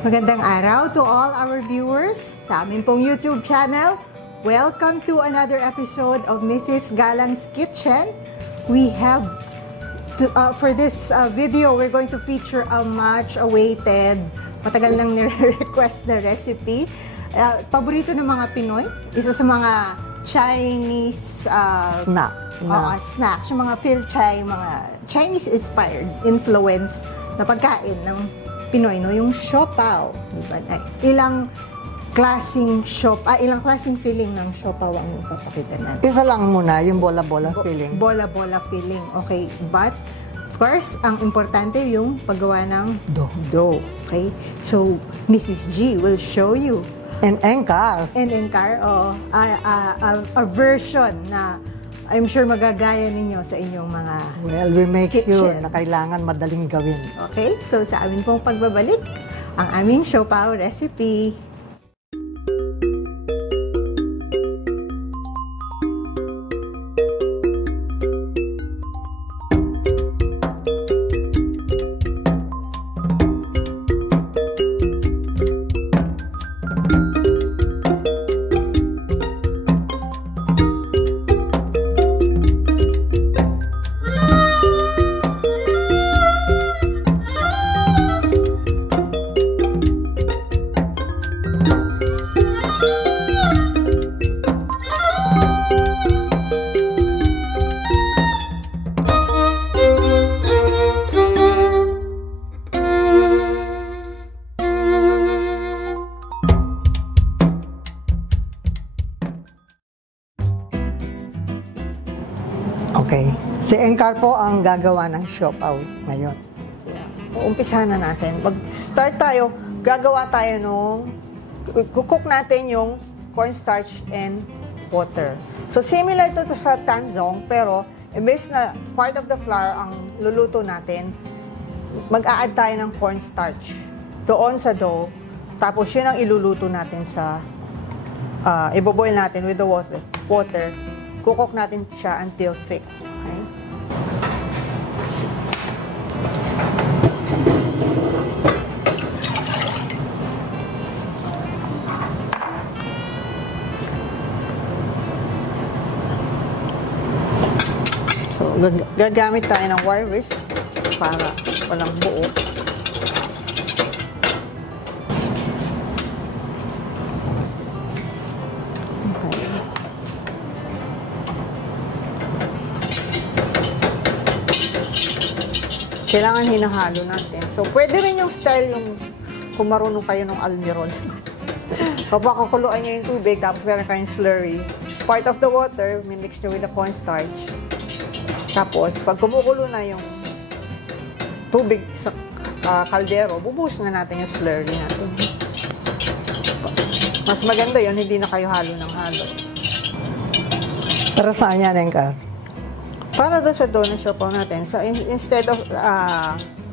Magandang araw to all our viewers sa amin pong YouTube channel. Welcome to another episode of Mrs. Galang's Kitchen. We have, for this video, we're going to feature a much-awaited, matagal nang nire-request na recipe. Paborito ng mga Pinoy, isa sa mga Chinese snacks, yung mga Philchai, mga Chinese-inspired influence na pagkain ng Pinoy, no? Yung siopaw, diba? Ilang klaseng filling ng siopaw ang papakita natin. Isa lang muna, yung bola-bola filling. Bola-bola filling, okay. But, of course, ang importante yung paggawa ng dough, okay? So, Mrs. G will show you. And Engkar, a version na I'm sure magagaya ninyo sa inyong mga well, we make sure kitchen na kailangan madaling gawin. Okay? So, sa amin pong pagbabalik, ang aming siopaw recipe. Okay. Si Engkar po ang gagawa ng siopaw ngayon. Umpisahan na natin. Mag-start tayo, gagawa tayo cook natin yung cornstarch and water. So, similar to sa tanzong, pero imbes na part of the flour ang luluto natin, mag-a-add tayo ng cornstarch doon sa dough. Tapos, yun ang iluluto natin sa, iboboil natin with the water. Kukok natin siya until thick. Okay? So, gagamit tayo ng wire whisk para walang buo. Kailangan hinahalo natin. So, pwede rin yung style yung kung marunong kayo ng almirol. Papakukuluan nyo yung tubig, tapos meron kayong slurry. Part of the water, mimix nyo with the cornstarch. Tapos, pag kumukulo na yung tubig sa kaldero, bubuhos na natin yung slurry natin. Mas maganda yun, hindi na kayo halo ng halo. Para saan yan, Engkar? Para doon sa dough na siopaw natin, so instead of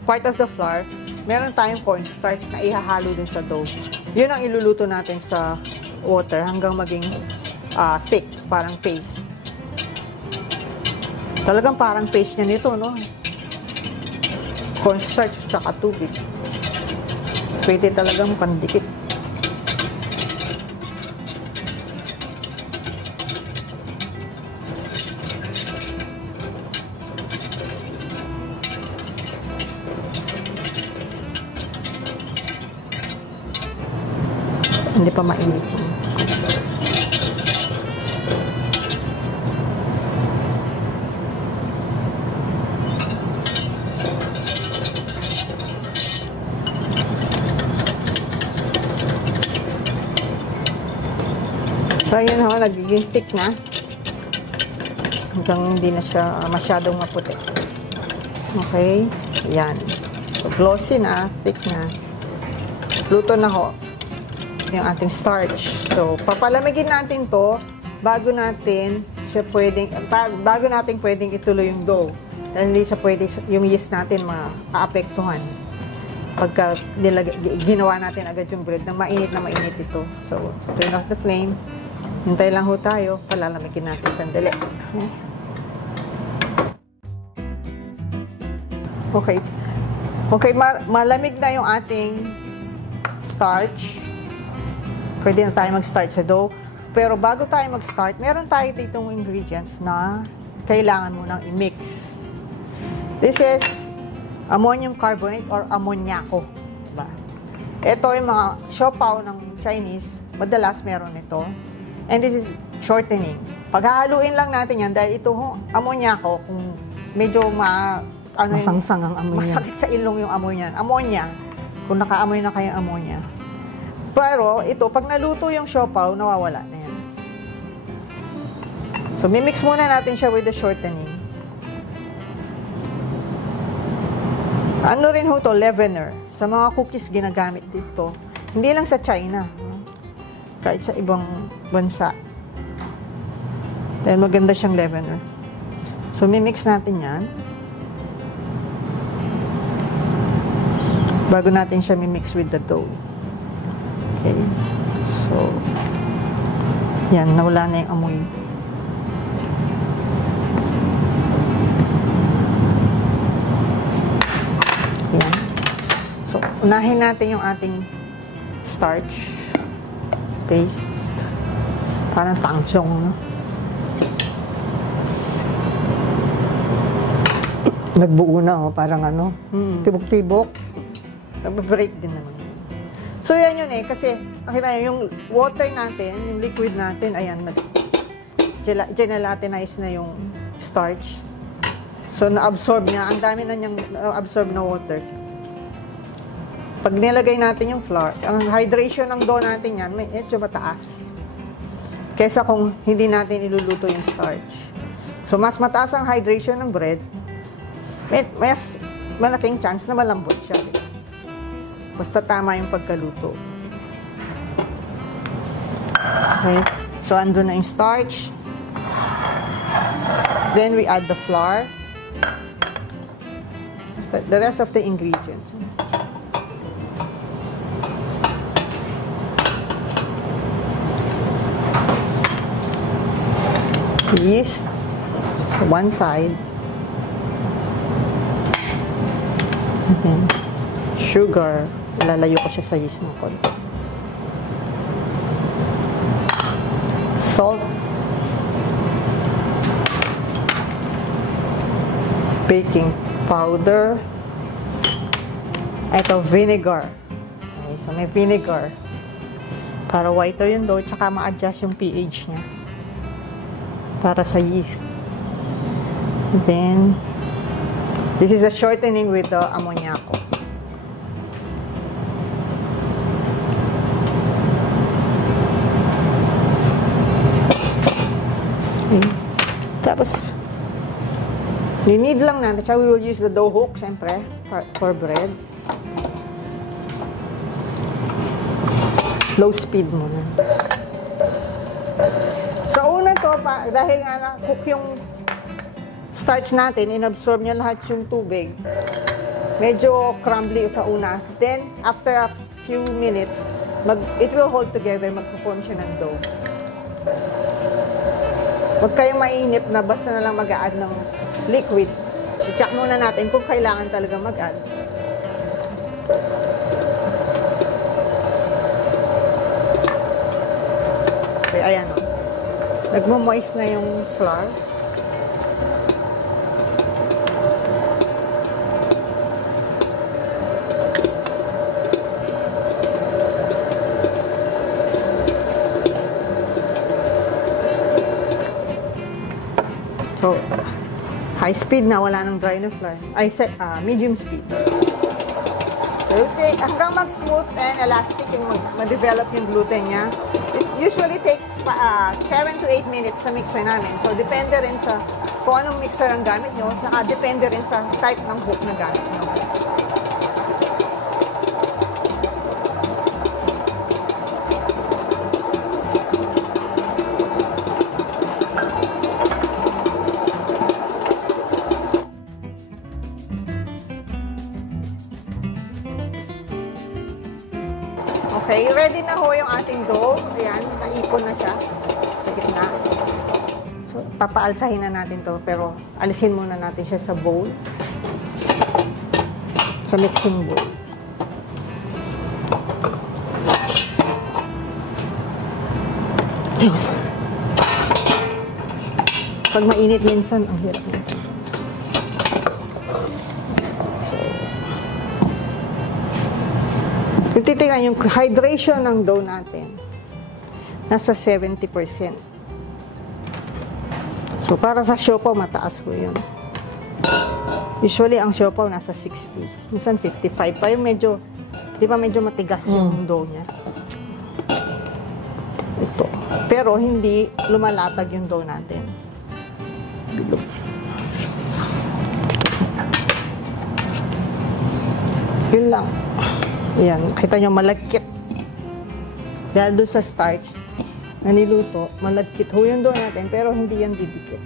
part of the flour, meron tayong cornstarch na ihahalo din sa dough. Yun ang iluluto natin sa water hanggang maging thick, parang paste. Talagang parang paste niya nito, no? Cornstarch at tubig. Pwede talagang pandikit. Hindi pa mainit. So, yun ho, nagiging thick na. Hanggang hindi na siya masyadong maputi. Okay? Yan. So, glossy na, thick na. Luto na ho yung ating starch. So, papalamigin natin to bago natin pwedeng ituloy yung dough. Dahil hindi siya pwede, yung yeast natin maapektuhan. Pagka ginawa natin agad yung bread, na mainit ito. So, turn off the flame. Hintay lang ho tayo, palalamigin natin sandali. Okay. Okay, malamig na yung ating starch. Pwede na tayo mag-start sa dough. Pero bago tayo mag-start, meron tayo ditong ingredients na kailangan mo nang i-mix. This is ammonium carbonate or ammoniaco. Diba? Ito yung mga siopaw ng Chinese, madalas meron ito. And this is shortening. Paghahaluin lang natin yan dahil ito ammoniaco, kung medyo masangsang ang amoy niya. Masakit sa ilong yung amoy niyan. Ammonia, kung nakaamoy na kayo ammonia. Pero ito, pag naluto yung siopaw, nawawala na yan. So, mimix muna natin siya with the shortening. Ano rin ho to? Leavener. Sa mga cookies, ginagamit dito. Hindi lang sa China. Kahit sa ibang bansa. Dahil maganda siyang leavener. So, mimix natin yan. Bago natin siya mimix with the dough. Okay. So, yan. Nawala na yung amoy. Yan. So, unahin natin yung ating starch paste. Parang tangsyong, no? Nagbuo na, parang ano, tibok-tibok. Nag-break din naman. So, yan yun kasi, nakita nyo, yung water natin, yung liquid natin, ayan, gelatinize na yung starch. So, na-absorb niya. Ang dami na niyang na-absorb na water. Pag nilagay natin yung flour, ang hydration ng dough natin yan, medyo mataas. Kesa kung hindi natin iluluto yung starch. So, mas mataas ang hydration ng bread, mas malaking chance na malambot siya. Basta tama yung pagkaluto. Okay. So, andun na yung starch. Then, we add the flour. The rest of the ingredients. Yeast. So, one side. And then, sugar. Ilalayo ko siya sa yeast ng konti. Salt. Baking powder. Ito, vinegar. Okay, so may vinegar. Para whiter yung dough, tsaka ma-adjust yung pH niya. Para sa yeast. And then, this is a shortening with the ammoniaco. Okay. Tapos, need lang natin. So, we will use the dough hook, syempre, for bread. Low speed muna. Sa una to, dahil nga na-cook yung starch natin, inabsorb niya lahat yung tubig. Medyo crumbly sa una. Then, after a few minutes, it will hold together, mag-form siya ng dough. Huwag kayong mainip na basta na lang mag-a-add ng liquid. I-check muna natin kung kailangan talaga mag-add. Okay, ayan o. Nagmo-moist na yung flour. So, high speed na, wala nang dry na flour. I said, medium speed. So, hanggang mag-smooth and elastic yung ma-develop yung gluten niya. It usually takes 7 to 8 minutes sa mixer namin. So, depende rin sa kung anong mixer ang gamit nyo, saka depende rin sa type ng hook na gamit nyo. Okay, ready na ho yung ating dough. Ayan, naipon na siya sa gitna. So, papaalsahin na natin to, pero alisin muna natin siya sa bowl. Sa mixing bowl. Pag mainit minsan, ang hirap nito. Kung titignan yung hydration ng dough natin, nasa 70%. So, para sa siopaw, mataas po yun. Usually, ang siopaw nasa 60. Minsan 55 pa. Yung medyo, di ba medyo matigas yung dough niya. Ito. Pero, hindi lumalatag yung dough natin. Bilog. Yun lang. Ayan, kita nyo malagkit. Dahil doon sa starch na niluto, malagkit ho yung dough natin, pero hindi yan didikit.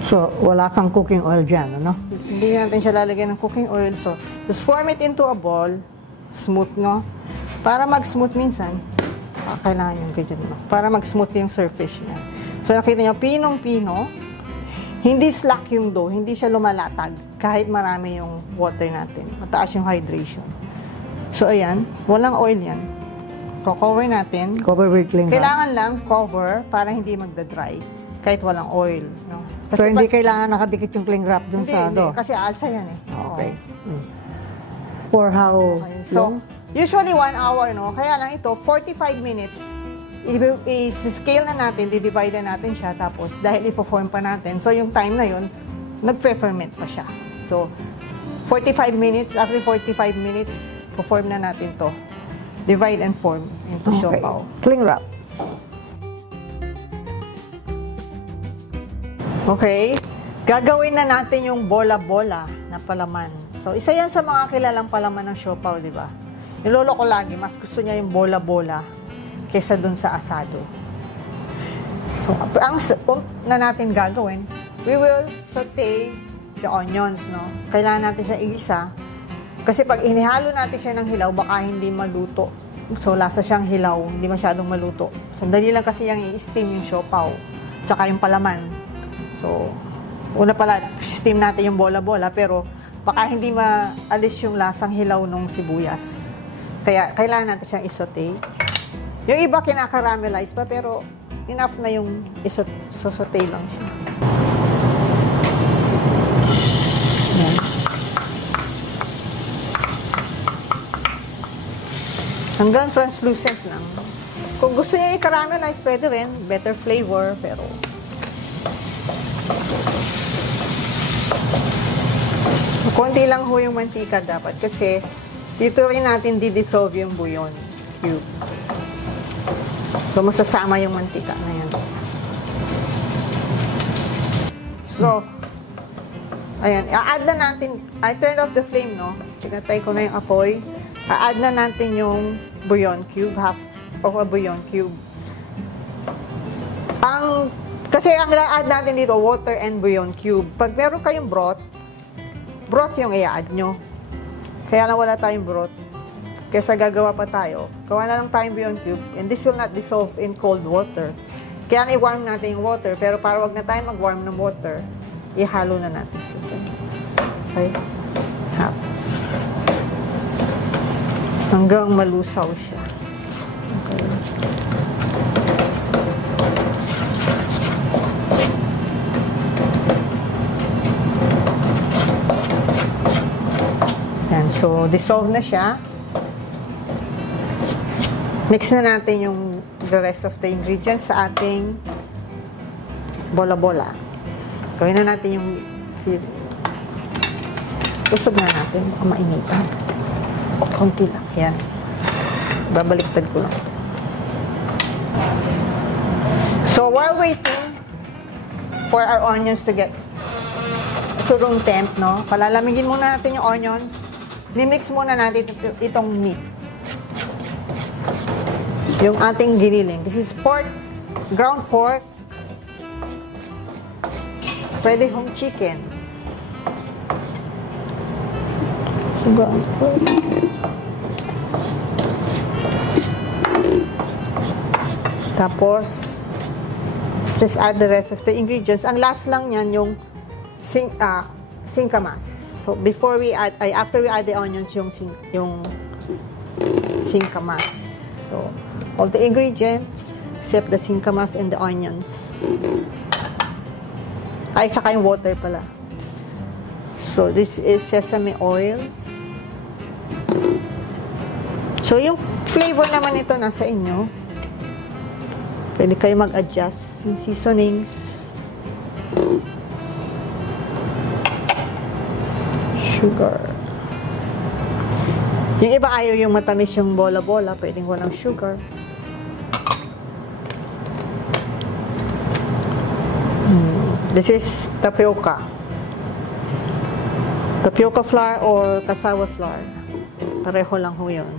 So, wala kang cooking oil dyan, ano? Hindi natin siya lalagyan ng cooking oil. So, just form it into a ball. Smooth, no? Para mag-smooth minsan, kailangan yung ganyan, no? Para mag-smooth yung surface niya. So, nakita nyo, pinong-pino, hindi slack yung dough, hindi siya lumalatag kahit marami yung water natin. Mataas yung hydration. So, ayan, walang oil yan. Cover natin. Cover with cling wrap. Kailangan lang cover para hindi magda-dry kahit walang oil. No? So, hindi kailangan nakadikit yung cling wrap dun hindi, sa hindi, dough? kasi alsa yan eh. Okay. For how long? So, usually 1 hour, no? Kaya lang ito, 45 minutes. I-scale na natin, di-divide na natin siya, tapos dahil i-form pa natin, so yung time na yun, nag-ferment pa siya. So, 45 minutes, after 45 minutes, form na natin to. Divide and form into siopaw. Cling wrap. Okay. Gagawin na natin yung bola-bola na palaman. So, isa yan sa mga kilalang palaman ng siopaw, di ba? Nilolo ko lagi, mas gusto niya yung bola-bola kaysa dun sa asado. So, ang na natin gagawin, we will saute the onions, no? Kailangan natin siya igisa. Kasi pag inihalo natin siya ng hilaw, baka hindi maluto. So, lasa siyang hilaw, hindi masyadong maluto. Sandali lang kasi yung i-steam yung siopaw, tsaka yung palaman. So, una pala, steam natin yung bola-bola, pero baka hindi maalis yung lasang hilaw ng sibuyas. Kaya, kailangan natin siyang isote. Yung iba kinakaramelize pa, pero enough na yung isote lang siya. Yan. Hanggang translucent lang. Kung gusto niya i-caramelize, pwede rin. Better flavor, pero konti lang ho yung mantika dapat kasi dito rin natin di-dissolve yung bouillon cube. So, masasama yung mantika na yan. So, ayan. I-add na natin, I turned off the flame, no? Sinatay ko na yung apoy. I-add na natin yung bouillon cube, half of a bouillon cube. Kasi ang i-add natin dito, water and bouillon cube. Pag meron kayong broth yung i-add nyo. Kaya na wala tayong broth. Kesa gagawa pa tayo, gawa na lang tayong bouillon cube, and this will not dissolve in cold water. Kaya i-warm natin yung water, pero para wag na tayo mag-warm ng water, ihalo na natin siya. Okay? Half. Hanggang malusaw siya. Okay. Yan. So, dissolve na siya. Mix na natin yung the rest of the ingredients sa ating bola-bola. Gawin na natin yung usog na natin. Mainitan. Konti lang. Yan. Babaliktad ko lang. So, while waiting for our onions to get to room temp, no? Palalamigin muna natin yung onions. Mimix muna natin itong meat. Yung ating giniling. This is pork, ground pork. Pwede hong chicken. Ground pork. Tapos, just add the rest of the ingredients. Ang last lang yan yung singkamas. So, after we add the onions, yung singkamas. So, all the ingredients. except the singkamas and the onions. Ay, tsaka yung water pala. So, this is sesame oil. So, yung flavor naman ito nasa inyo. Pwede kayo mag-adjust yung seasonings. Sugar. Yung iba ayaw yung matamis yung bola-bola, pwedeng walang sugar. This is tapioca. Tapioca flour or cassava flour. Pareho lang ho yun.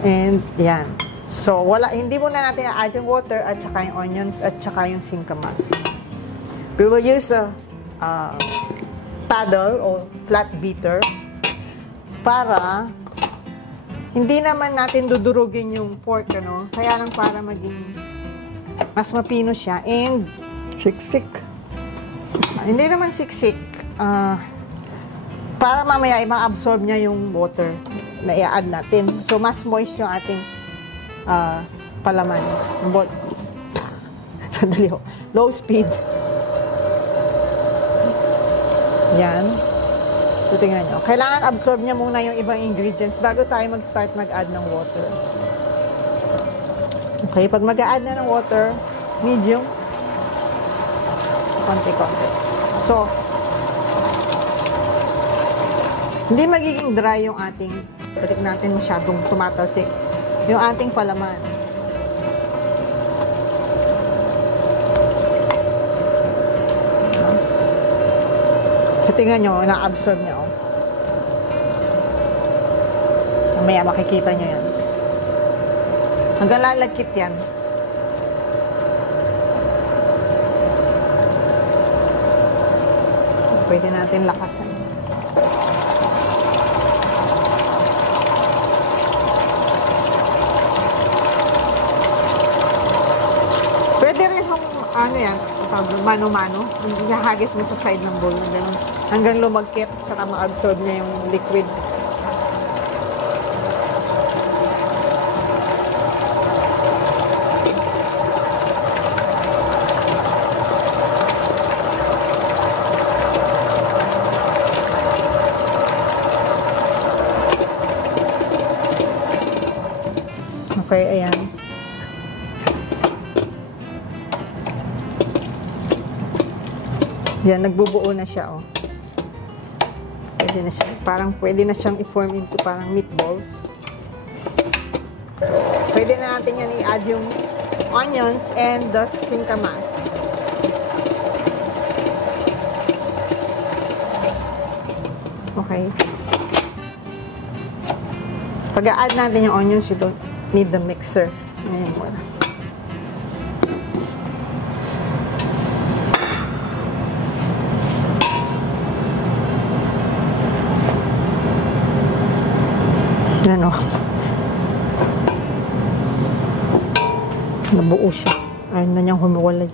And, yan. So, hindi muna natin na-add yung water at saka yung onions at saka yung singkamas. We will use a paddle or flat beater para hindi naman natin dudurugin yung pork, ano? Kaya lang para maging mas mapino siya and Siksik. hindi naman siksik. Para mamaya ma-absorb niya yung water na i-add natin. So, mas moist yung ating palaman. Sandali ho. Low speed. Yan. So, tingnan nyo. Kailangan absorb niya muna yung ibang ingredients bago tayo mag-start mag-add ng water. Okay, pag mag-add na ng water, medium, konti-konti. So, hindi magiging dry yung ating, balik natin masyadong tumatalsik, yung ating palaman. So, tingnan nyo, na-absorb nyo. Mamaya makikita nyo yan. Hanggang lalagkit yan. Pwede natin lakasan. Pwede rin yung, yan, mano-mano. Hahagis mo sa side ng bowl. Hanggang lumagkit, saka ma-absorb niya yung liquid. Okay, ayan. Yan, nagbubuo na siya, oh. Pwede na siya. Parang pwede na siyang i-form into parang meatballs. Pwede na natin yan i-add yung onions and the singkamas. Okay. Pag-add natin yung onions, you don't need the mixer anymore. Ano? Nabuo siya. Ayaw na niyang humiwalay.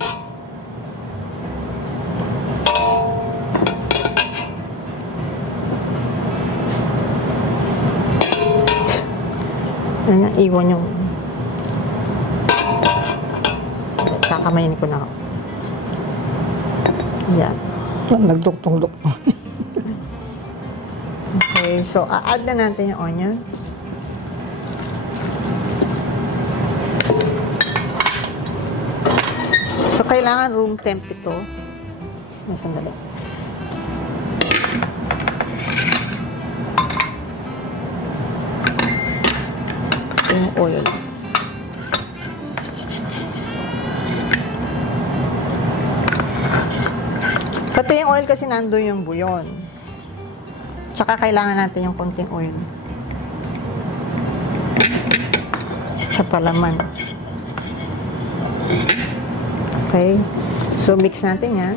Ayaw niya iwan yung kakamayin ko na. Yan. Nagduktong-duktong. Okay, so add na natin yung onion. So, kailangan room temp ito. May sandali. Yung oil. Pati yung oil kasi nandun yung buyon. Tsaka kailangan natin yung konting oil. Sa palaman. Okay. So, mix natin yan.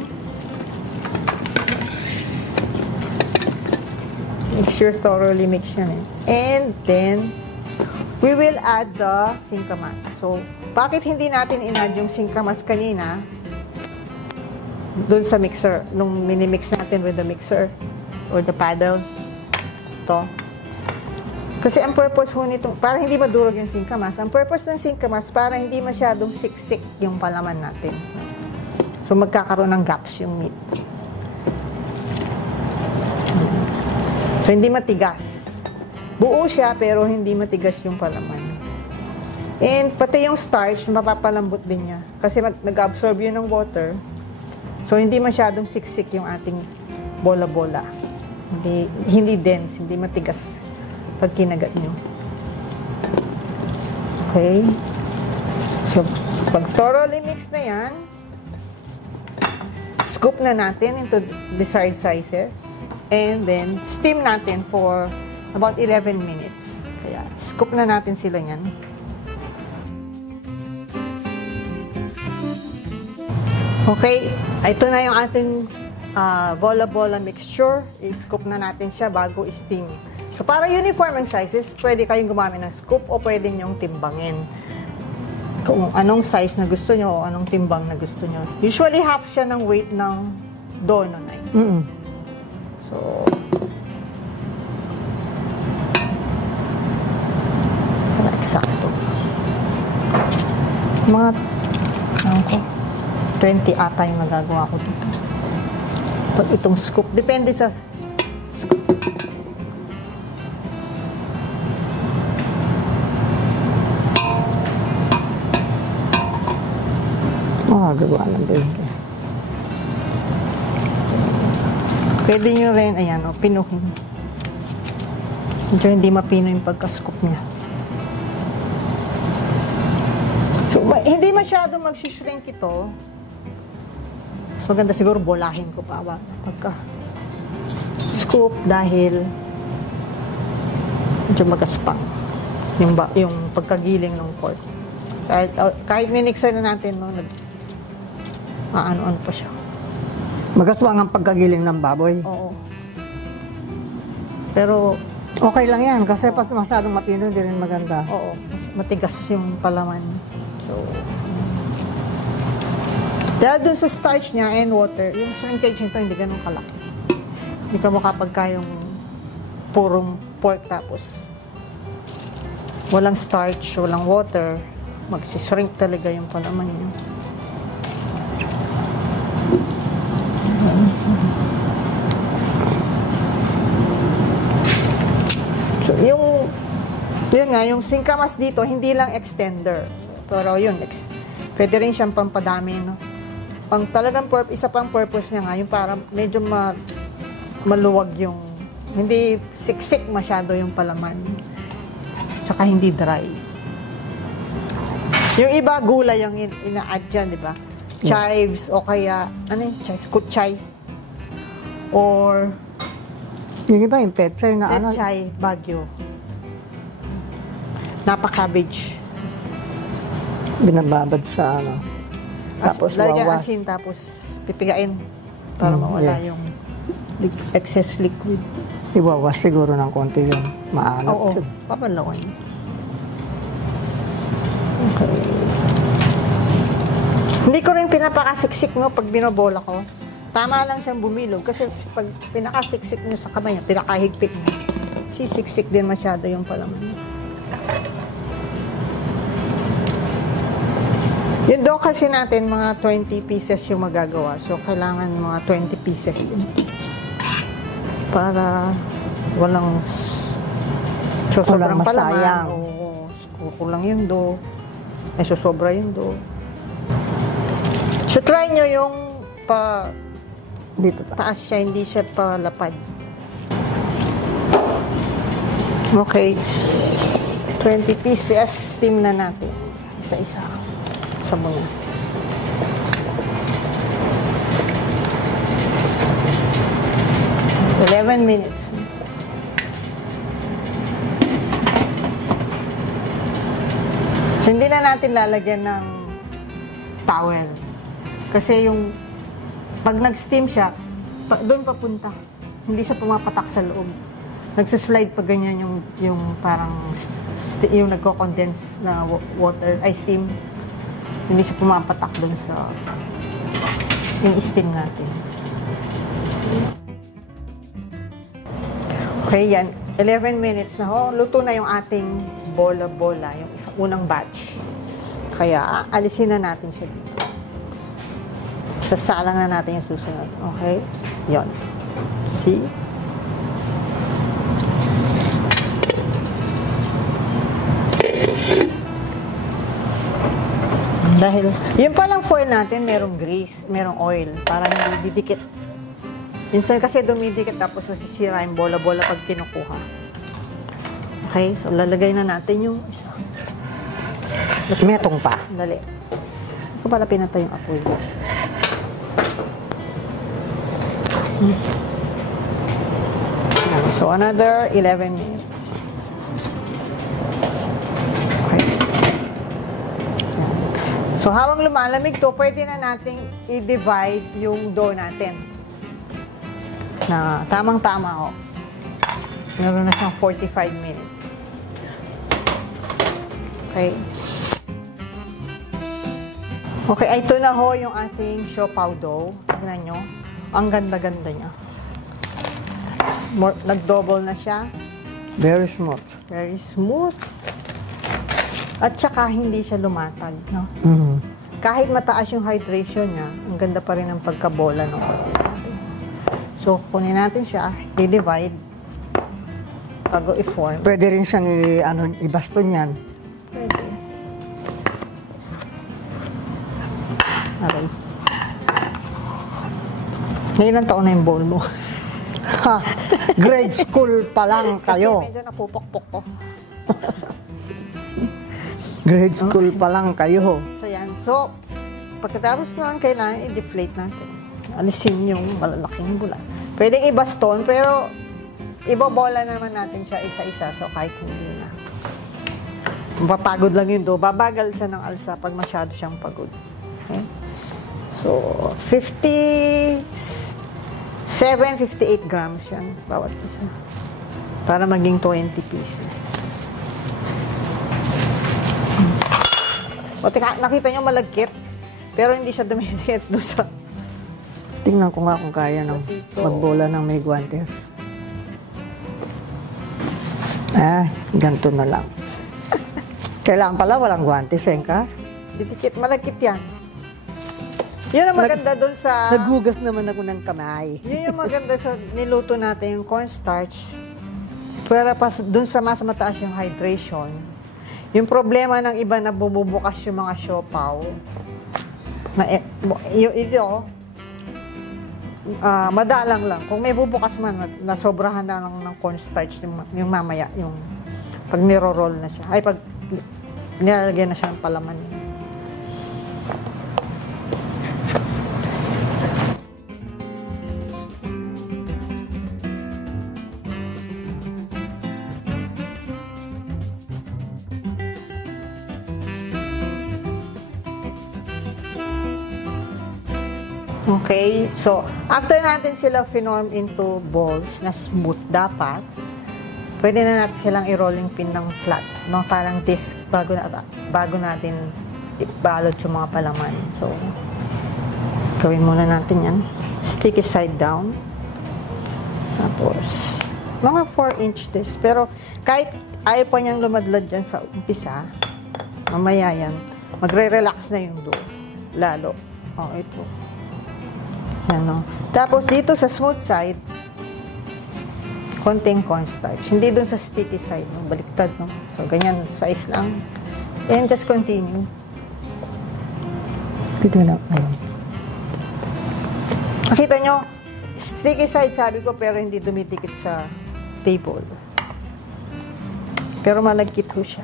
Make sure thoroughly mix yan eh. And then, we will add the singkamas. So, bakit hindi natin in-add yung singkamas kanina dun sa mixer? Nung mini-mix natin with the mixer or the paddle. Ito. Kasi ang purpose ho nito, para hindi madurog yung singkamas, ang purpose ng singkamas, para hindi masyadong siksik yung palaman natin. So, magkakaroon ng gaps yung meat. So, hindi matigas. Buo siya, pero hindi matigas yung palaman. And pati yung starch, mapapalambot din niya. Kasi nag-absorb yun ng water. So, hindi masyadong siksik yung ating bola-bola. Hindi dense, hindi matigas pag kinagat nyo. Okay. So, pag thoroughly mix na yan, scoop na natin into desired sizes. And then, steam natin for about 11 minutes. Kaya, scoop na natin sila yan. Okay, ito na yung ating bola-bola mixture. I-scoop na natin siya bago i-steam. So, para uniform ang sizes, pwede kayong gumamit ng scoop o pwede nyong timbangin. Kung anong size na gusto nyo o anong timbang na gusto nyo. Usually, half siya ng weight ng dono na yun. So, eksakto. Mga, ano ko, 20 ata yung nagagawa ko dito. Pag itong scoop, depende sa scoop. Gawa lang din. Pwede nyo rin, ayan, pinuhin. Medyo hindi mapino yung pagka-scoop niya. So, hindi masyado magsishrink ito. Mas maganda siguro bolahin ko pa pagka-scoop dahil medyo magaspang yung pagkagiling ng pork. Kahit minixer na natin, no, maano-ano pa siya. Magaswang ang pagkagiling ng baboy. Oo. Pero, Okay lang yan, kasi pag masyadong mapino, hindi rin maganda. oo, matigas yung palaman. So, dahil dun sa starch niya and water, yung shrinkage nito hindi ganun kalaki. Hindi ka makapagka yung purong pork tapos walang starch, walang water, magsishrink talaga yung palaman niya. So, yun nga, yung singkamas dito, hindi lang extender. Pero yun, pwede rin siyang pampadami, no? Talagang isa pang purpose niya nga, yung para medyo maluwag yung, hindi siksik masyado yung palaman. Tsaka hindi dry. Yung iba, gulay yung ina-add dyan, di ba? Chives, o kaya, ano yung chives? Kutchay. Or, Yung iba, yung petchay na ano. petchay, bagyo. Napa-cabbage. Binababad sa ano. Tapos Lalagyan wawas. asin, tapos pipigain para mawala yes. yung excess liquid. Iwawas siguro ng konti yun. Maalat Oo, yun. papalawan. Okay. Hindi ko rin pinapakasiksik, no, pag binobola ko. Tama lang siyang bumilog kasi pag pinakasiksik nyo sa kamay niya, pinakahigpit niya, sisiksik din masyado yung palaman niya. Yung dough kasi natin, mga 20 pieces yung magagawa. So, kailangan mga 20 pieces yun. Para walang sobrang palaman. O kukulang yung dough. Ay, sosobra yung dough. So, try nyo yung Dito pa. taas siya, hindi siya palapad. Okay. 20 pieces, steam na natin. Isa-isa. Sabon na. $11 minutes. So, hindi na natin lalagyan ng towel. Kasi yung pag nag-steam siya, doon papunta. Hindi siya pumapatak sa loob. Nagsaslide pa ganyan yung parang yung nagko-condense na water, ay steam. Hindi siya pumapatak doon sa yung steam natin. Okay, yan. 11 minutes na ho. Luto na yung ating bola-bola, yung unang batch. Kaya, alisin na natin siya dito. Sasalang na natin yung susunod. Okay? Yon. See? Dahil, yung palang foil natin, merong grease, merong oil, para hindi didikit. Minsan kasi dumidikit tapos nasisira yung bola-bola pag kinukuha. Okay? So, lalagay na natin yung isa. Metong pa. Dali. Ito pala pinatay yung apoy. Yan. So, another 11 minutes. Okay. Yan. So, habang lumalamig to, pwede na nating i-divide yung dough natin. Na tamang-tama, oh. Meron na siyang 45 minutes. Okay. Okay, ito na ho yung ating siopaw dough. Tignan nyo. Ang ganda-ganda niya. Nag-double na siya. Very smooth. Very smooth. At saka hindi siya lumatag, no? Mm-hmm. Kahit mataas yung hydration niya, ang ganda pa rin ng pagkabola ng konti. So, kunin natin siya, i-divide, bago i-form. Pwede rin siyang ibaston yan. Pwede. Aray. Ngayon ang taon na yung bowl mo. Ha! Grade school pa lang kayo. Kasi medyo napupokpok ko. Grade school pa lang kayo. So, yan. So, pagkatapos nun, kailangan i-deflate natin. Alisin yung malalaking bulan. Pwedeng i-baston, pero ibobola naman natin siya isa-isa. So, kahit hindi na. Mapapagod lang yung dough. Babagal siya ng alsa pag masyado siyang pagod. Okay? So, 58 grams yan. Bawat isa. Para maging 20 pieces. O, nakita niyo malagkit. Pero hindi siya dumidikit doon sa... Tingnan ko nga kung kaya ng magbola ng may guantes. Ganito na lang. Kailangan pala walang guantes, Enka. Didikit, malagkit yan. Yun ang maganda doon sa... Naghugas naman ako ng kamay. Yun yung maganda sa niluto natin, yung cornstarch. Pero doon sa mas mataas yung hydration, yung problema ng iba na bumubukas yung mga siopaw, na madalang lang. Kung may bubukas man, nasobrahan na lang ng cornstarch yung mamaya, yung pag niro-roll na siya. Ay, pag nilalagyan na siya ng palaman. Okay, so after natin sila finorm into balls na smooth dapat, pwede na natin silang i-rolling pin ng flat, no? Parang disc bago natin ibalot yung mga palaman. So, gawin muna natin yan. Sticky side down. Tapos, mga 4-inch disc. Pero kahit ayaw pa niyang lumadlad dyan sa umpisa, mamaya yan, magre-relax na yung dough. Lalo. Oh, ito. Yan, no? Tapos dito sa smooth side, konting cornstarch. Hindi dun sa sticky side, no? Baliktad, no? So, ganyan size lang. And just continue. Dito na. Ayun. Nakita nyo, sticky side sabi ko, pero hindi dumidikit sa table. Pero malagkit ho siya.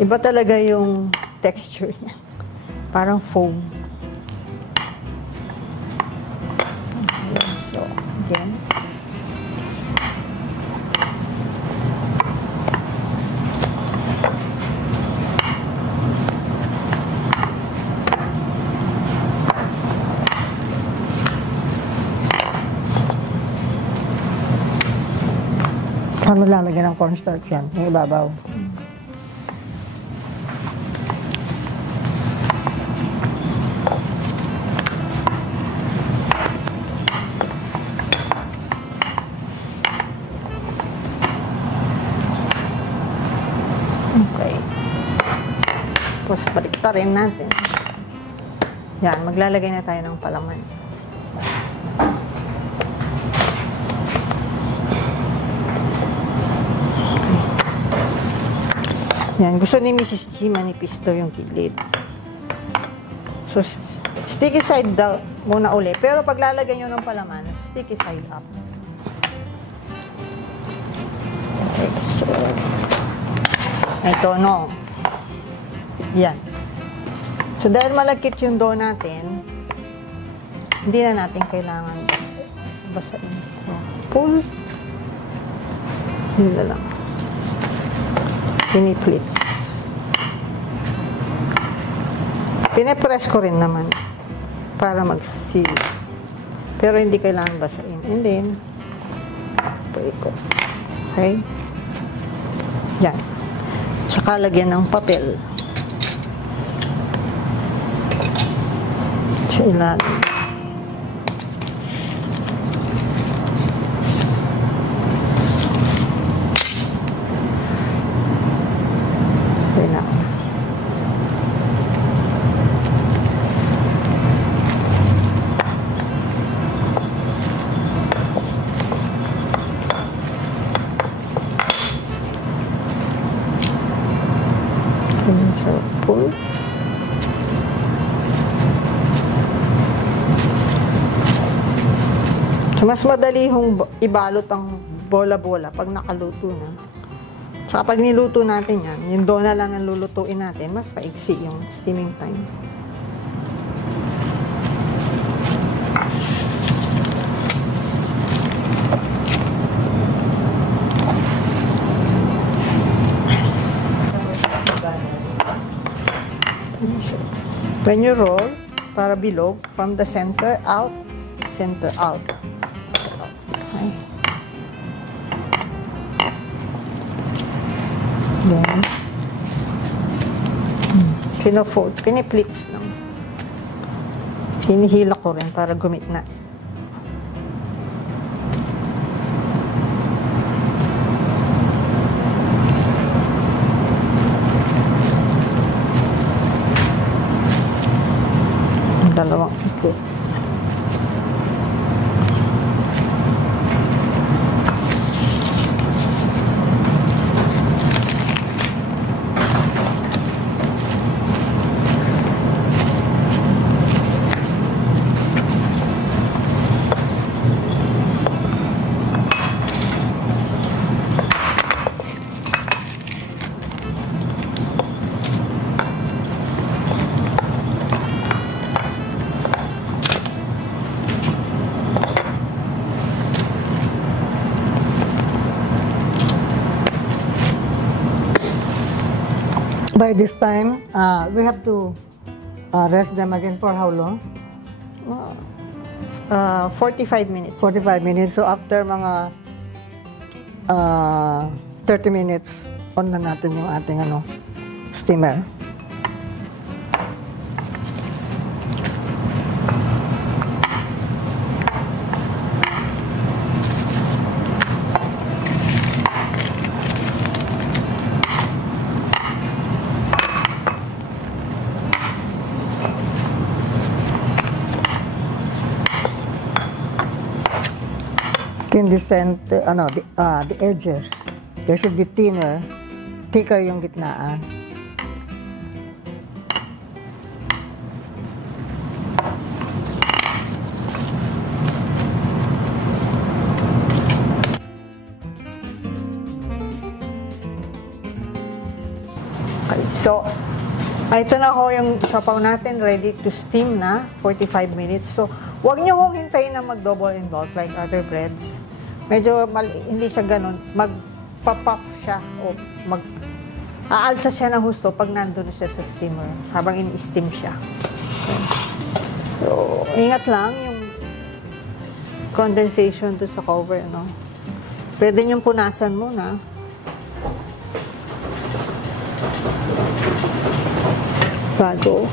Iba talaga yung texture niya. Parang foam. So, again. Ano lalagyan ng cornstarch yan? Yung ibabaw. Tapos, baliktarin natin. Yan, maglalagay na tayo ng palaman. Yan, gusto ni Mrs. G, manipis daw yung kilid. So, sticky side daw muna uli. Pero pag lalagay nyo ng palaman, sticky side up. Okay, so, ito, no. Yan. So, dahil malagkit yung dough natin, hindi na natin kailangan basain. So, pull. Yun na lang. Piniplits. Pinipress ko rin naman para mag-seal. Pero hindi kailangan basain. And then, paikot. Okay? Yan. Tsaka lagyan ng papel. Sa ilalim. Okay na. So, pull. So, mas madali hong ibalot ang bola-bola pag nakaluto na. Tsaka pag niluto natin yan, yung dough na lang ang lulutuin natin, mas paigsi yung steaming time. When you roll, para bilog, from the center out, center out. Okay. Then, pinofold, piniplits lang. Hinihila ko rin para gumitna. Dalawang ikot. By this time, we have to rest them again for how long? 45 minutes. 45 minutes. So after mga 30 minutes, on na natin yung ating steamer. In the center, the edges, there should be thicker yung gitnaan. Okay, so, ito na ho yung siopaw natin, ready to steam na, 45 minutes. So, huwag nyo hong hintayin na mag-double involve like other breads. Medyo hindi siya ganun. Mag-pop siya o aalsa siya ng husto pag nandun siya sa steamer habang in-steam siya. Okay. So, ingat lang yung condensation to sa cover, Pwede nyo punasan muna. Bago.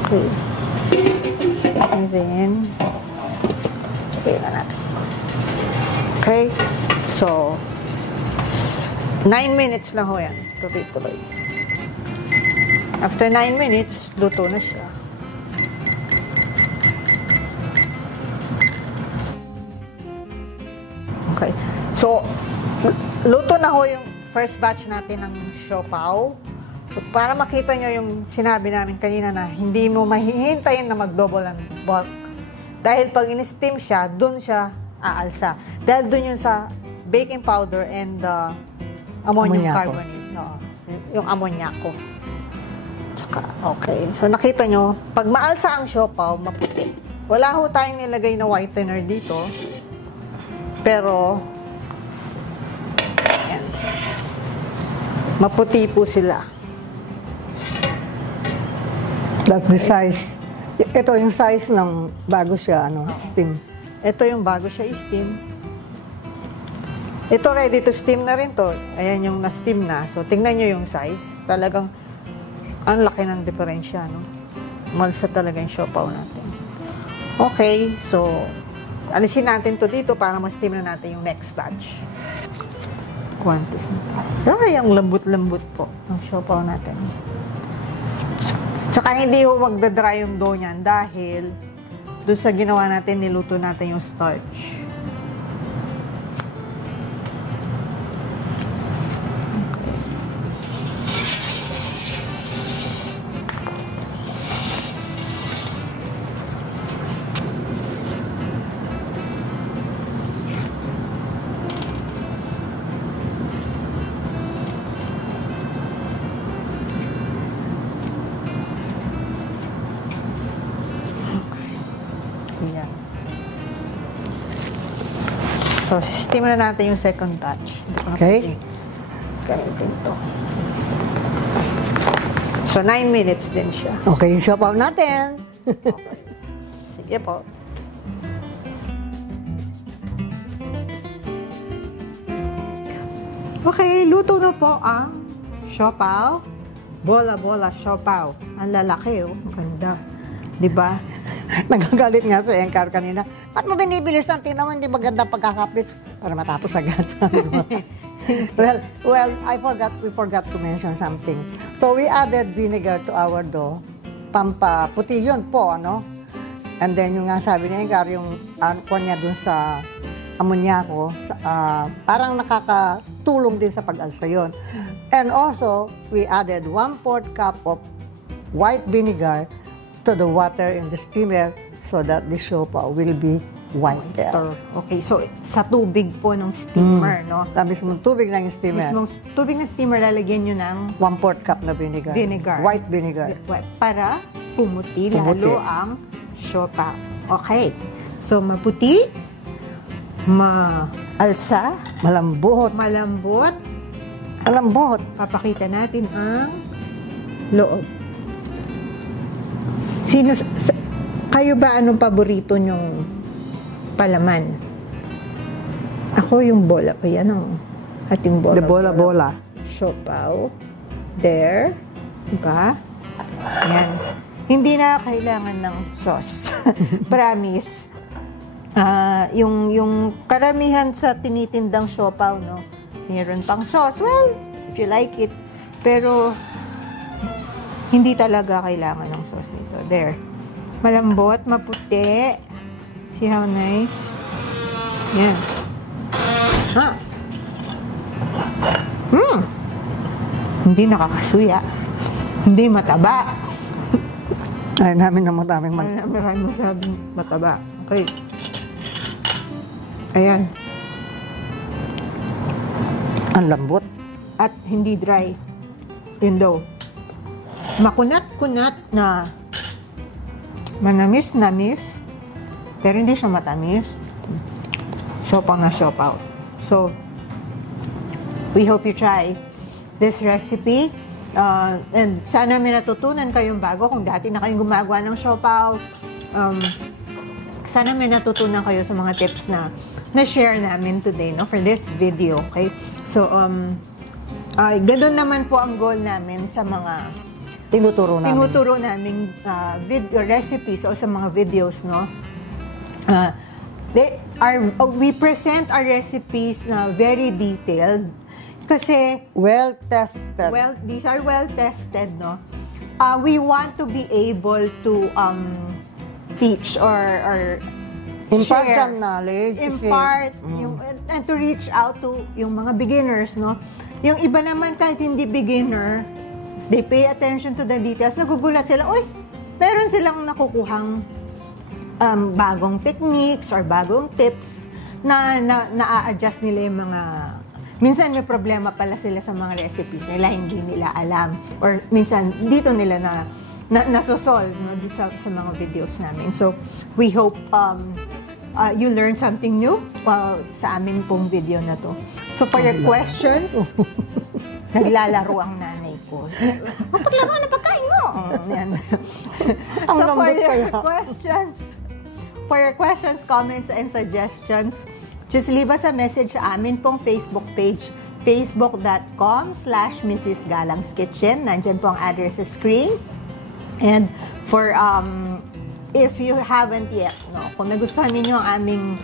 Okay. And then, okay na natin. Okay? So, 9 minutes lang ho yan. Tuloy-tuloy. After 9 minutes, luto na siya. Okay. So, luto na ho yung first batch natin ng siopaw. So, para makita nyo yung sinabi namin kanina na hindi mo mahihintayin na mag-double ang bulk. Dahil pag in-steam siya, dun siya aalsa. Dahil dun yun sa baking powder and ammonium Ammoniaco. carbonate. No, yung ammoniaco. Tsaka, okay. So, nakita nyo, pag maalsa ang siopaw, maputi. Wala ho tayong nilagay na whitener dito. Pero, ayan. Maputi po sila. That's the size. Ito yung size ng bago siya, steam. Ito yung bago siya i-steam. Ito ready to steam na rin to. Ayan yung na-steam na. So, tingnan nyo yung size. Talagang, ang laki ng diferensya, no? Malsa talaga yung siopaw natin. Okay, so, alisin natin to dito para ma-steam na natin yung next batch. Quantities na. Ay, ang lambot-lambot po ng siopaw natin. Tsaka hindi ho magdadry yung dough niyan dahil doon sa ginawa natin, niluto natin yung starch. Yan. So, steam na natin yung second batch. Okay. Gamitin to. So, 9 minutes din siya. Okay, yung siopaw natin. Sige po. Okay, luto na po ang siopaw. Bola-bola siopaw. Ang lalaki, oh. Ang ganda. Diba? Nagagalit nga si Engkar kanina. Ba't mo binibilis ang tingnan mo, hindi maganda pagkakapit para matapos agad. well, we forgot to mention something. So we added vinegar to our dough. Pampaputi yun po, ano? And then yung nga sabi ni Engkar, yung niya dun sa ammoniaco, parang nakakatulong din sa pag-alsa yun. And also, we added 1/4 cup of white vinegar to the water in the steamer so that the siopaw will be whiter. Okay, so sa tubig po ng steamer, no? Mismong tubig ng steamer. Mismong tubig ng steamer, lalagyan nyo ng 1/4 cup na vinegar. White vinegar. Para pumuti Pumuti. lalo ang siopaw. Okay. So, maputi, maalsa, Malambot. malambot. Malambot. Papakita natin ang loob. Kayo ba anong paborito nyong palaman? Ako yung bola pa yan ang ating bola. The bola-bola. Siopaw. There. Diba? Yan. Hindi na kailangan ng sauce. Promise. Yung karamihan sa tinitindang siopaw, no? Meron pang sauce. Well, if you like it. Pero, hindi talaga kailangan ng sauce nito. There. Malambot, maputi. See how nice? Yan. Ha? Hindi nakakasuya. Hindi mataba. Ay, namin na maraming Maraming mataba. Okay. Ayan. Ang lambot. At hindi dry. Yun daw. Makunat-kunat na manamis-namis, pero hindi siya matamis. Siopaw na siopaw. So, we hope you try this recipe. And sana may natutunan kayong bago. Kung dati na kayong gumagawa ng siopaw, sana may natutunan kayo sa mga tips na na-share namin today, no, for this video, okay? So, ganoon naman po ang goal namin sa mga Tinuturo namin recipes o sa mga videos, no? We present our recipes na very detailed kasi well-tested. these are well tested, no? we want to be able to teach or Impart share, some knowledge. impart, and to reach out to yung mga beginners, no? Yung iba naman kahit hindi beginner, they pay attention to the details. Nagugulat sila, uy, meron silang nakukuhang bagong techniques or bagong tips na a-adjust nila yung mga... Minsan may problema pala sila sa mga recipes nila, hindi nila alam. Or minsan dito nila nasosolve, no, sa mga videos namin. So, we hope you learn something new sa amin pong video na to. So, for your questions, naglalaro ang nanay ko. Paglaro na pagkain mo! Yan. Ang So, lambot kaya. For your questions, comments, and suggestions, just leave us a message sa amin pong Facebook page, facebook.com/Mrs. Galang's Kitchen. Nandyan po ang address sa screen. And for, if you haven't yet, no, kung nagustuhan ninyo ang aming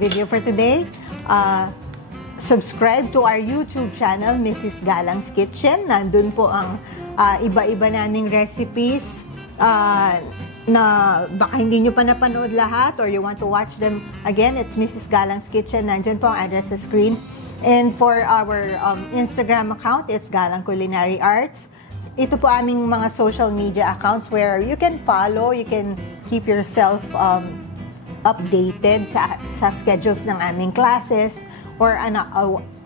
video for today, subscribe to our YouTube channel, Mrs. Galang's Kitchen. Nandun po ang iba-iba naming recipes na baka hindi nyo pa napanood lahat or you want to watch them again. It's Mrs. Galang's Kitchen. Nandyan po ang address sa screen. And for our Instagram account, it's Galang Culinary Arts. Ito po aming mga social media accounts where you can follow, you can keep yourself updated sa schedules ng aming classes or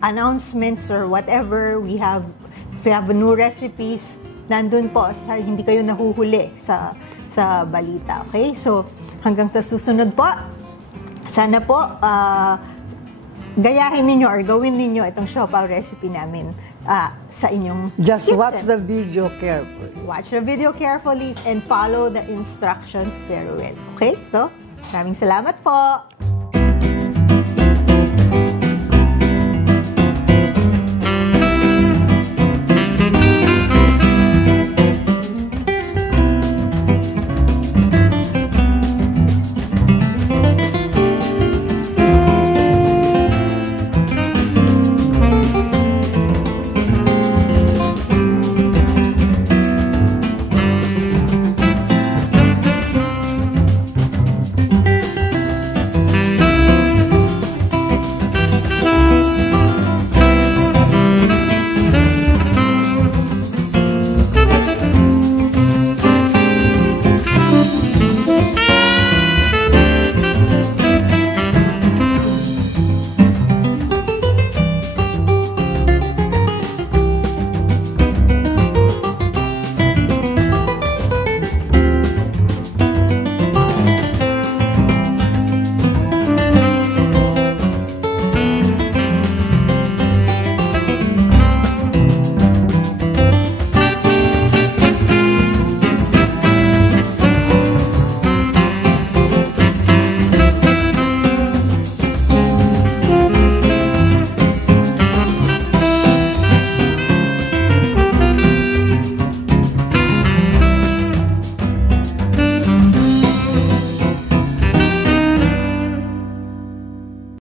announcements or whatever. If we have new recipes, nandun po, hindi kayo nahuhuli sa balita. Okay? So, hanggang sa susunod po, sana po gayahin ninyo or gawin ninyo itong siopaw recipe namin sa inyong Just kitchen. watch the video carefully. Watch the video carefully and follow the instructions very well. Okay? So, maraming salamat po.